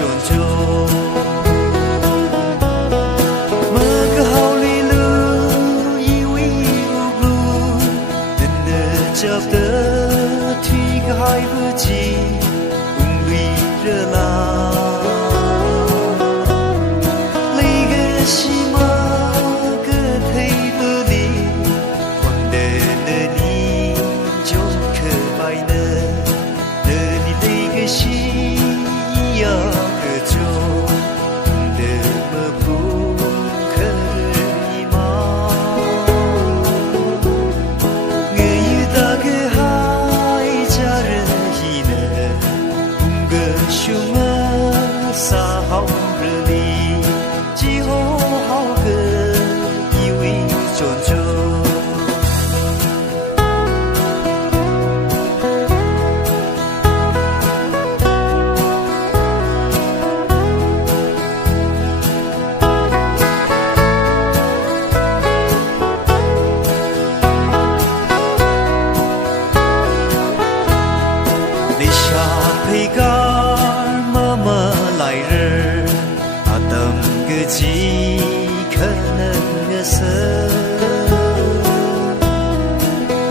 种种。么个好哩路，以为无路，等得着的推个还不及，无里热浪。那个西马个推不离，黄的那你就可白呢，那你那个西呀个就，的么不可以吗？我遇到个海家人一呢，个熊啊啥好热里，几好好个以为种种。你下陪个妈妈来日，阿当个几可能个色，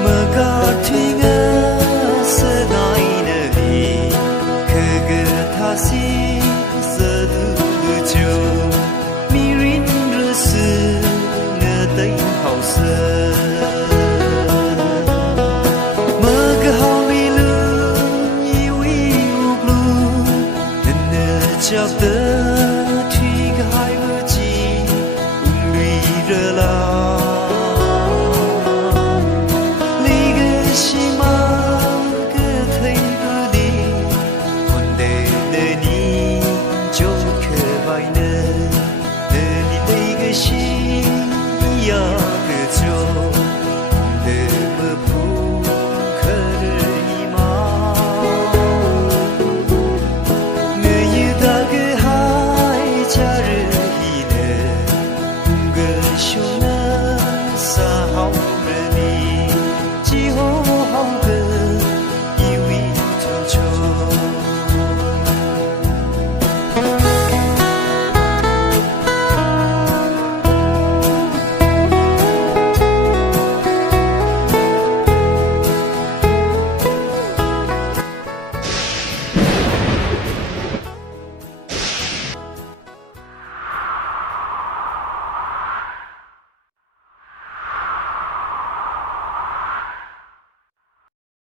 么个听个色奈那里，可个他心色度就，迷人热死我的好色。晓得。